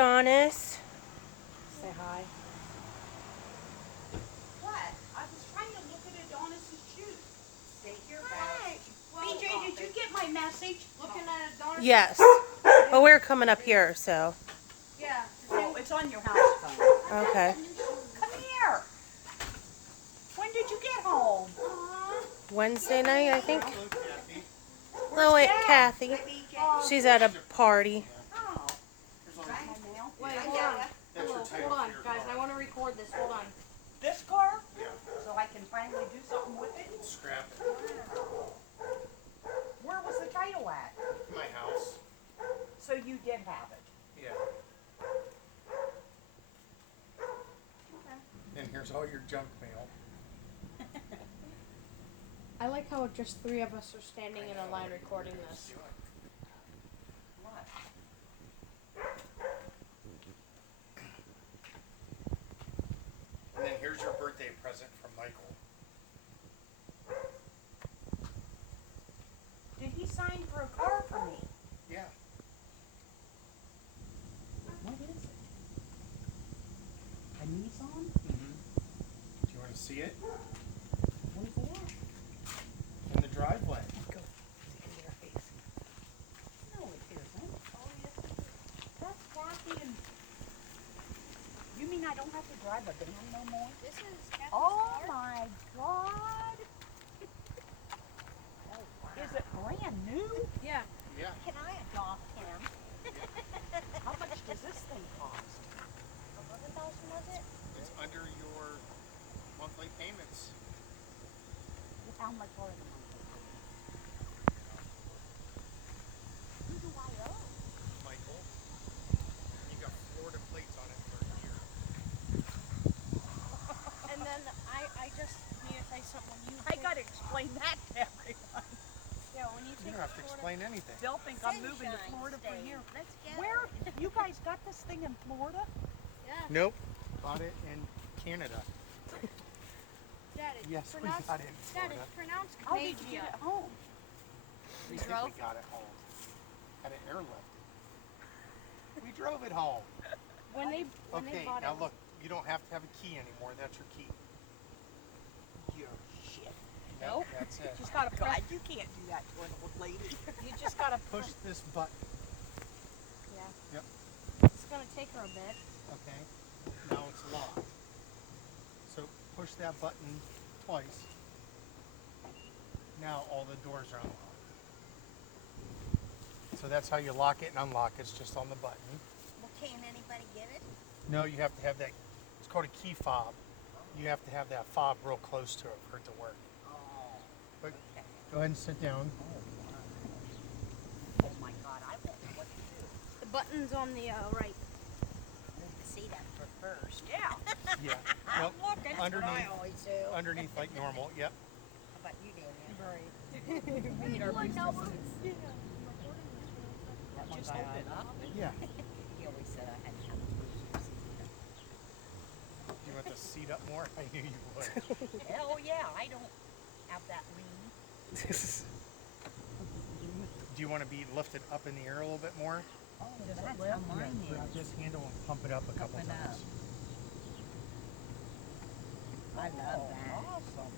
Adonis. Say hi. What? I was trying to look at Adonis's shoes. Stay here, Hey, BJ, did you get my message? Looking at Adonis. Yes. But we're coming up here, so. Yeah. Oh, it's on your house phone. Okay. Come here. When did you get home? Wednesday night, I think. Where's Hello, Dad? Kathy. She's at a party. Oh. Wait, hold on. Hello, hold on, guys. I want to record this. Hold on. This car? Yeah. So I can finally do something with it? Scrap it. Where was the title at? My house. So you did have it? Yeah. And here's all your junk mail. I like how just 3 of us are standing in a line recording this. What? And then here's your birthday present from Michael. Did he sign for a car for me? Yeah. What is it? A Nissan? Mm-hmm. Do you want to see it? Where's it at? In the driveway. No, it isn't. That's Kathy and... You mean I don't have to drive a van no more? This is Kathy's Oh car. my God! Is it brand new? Yeah. Yeah. Can I adopt him? How much does this thing cost? 11,000 was it? It's under your monthly payments. How much are the monthly payments? Who do I owe? Michael. You got Florida plates on it for a year. And then I just need to say something. When you I take- gotta explain that to everyone. Yeah, when you You take don't have to Florida- explain anything. They'll think I'm moving to Florida for a year. Let's get Where? You guys got this thing in Florida? Yeah. Nope. Bought it in Canada. Dad, it's Yes, we pronounced, got it in Dad, Florida. it's pronounced How did you Canadian. get it home? We drove? think we got it home. Had it airlifted. We drove it home. When they Okay, bought now it. look, you don't have to have a key anymore. That's your key. You're shit. No, Nope. that's it. Just gotta God, press. you can't do that to an old lady. You just gotta Push this button. Yeah. Yep. It's gonna take her a bit. Okay. Now it's locked. So push that button twice. Now all the doors are unlocked. So that's how you lock it and unlock. It's just on the button. Well, can't anybody get it? No, you have to have that. It's called a key fob. You have to have that fob real close to it for it to work. Oh, But go ahead and sit down. oh my God, I won't know what to do. The button's on the right. See that for first. Yeah. Yeah. Nope. Look, that's what I Underneath. always do. Underneath like normal. Yep. How about you, Daniel? Right. We need our boost Just hold it up. Yeah. He always said I had to have a booster Do you want the seat up more? I knew you would. seat. Hell yeah, I don't have that lean. Do you want to be lifted up in the air a little bit more? Oh, that's how mine Grab this handle and pump it up a couple Pump it times. I love that. Awesome.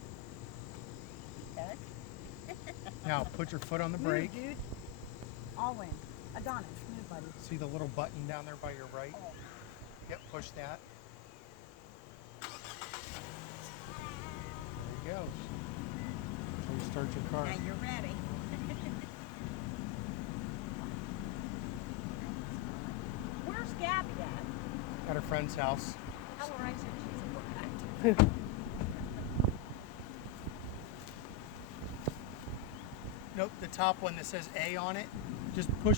Okay. Now put your foot on the brake. dude. All in. Adonis, move, buddy. See the little button down there by your right? Oh. Yep, push that. There you go. So you start your car. Now you're ready. Where's Gabby at? At her friend's house. Tell her I said she's a book. Nope, the top one that says A on it, just push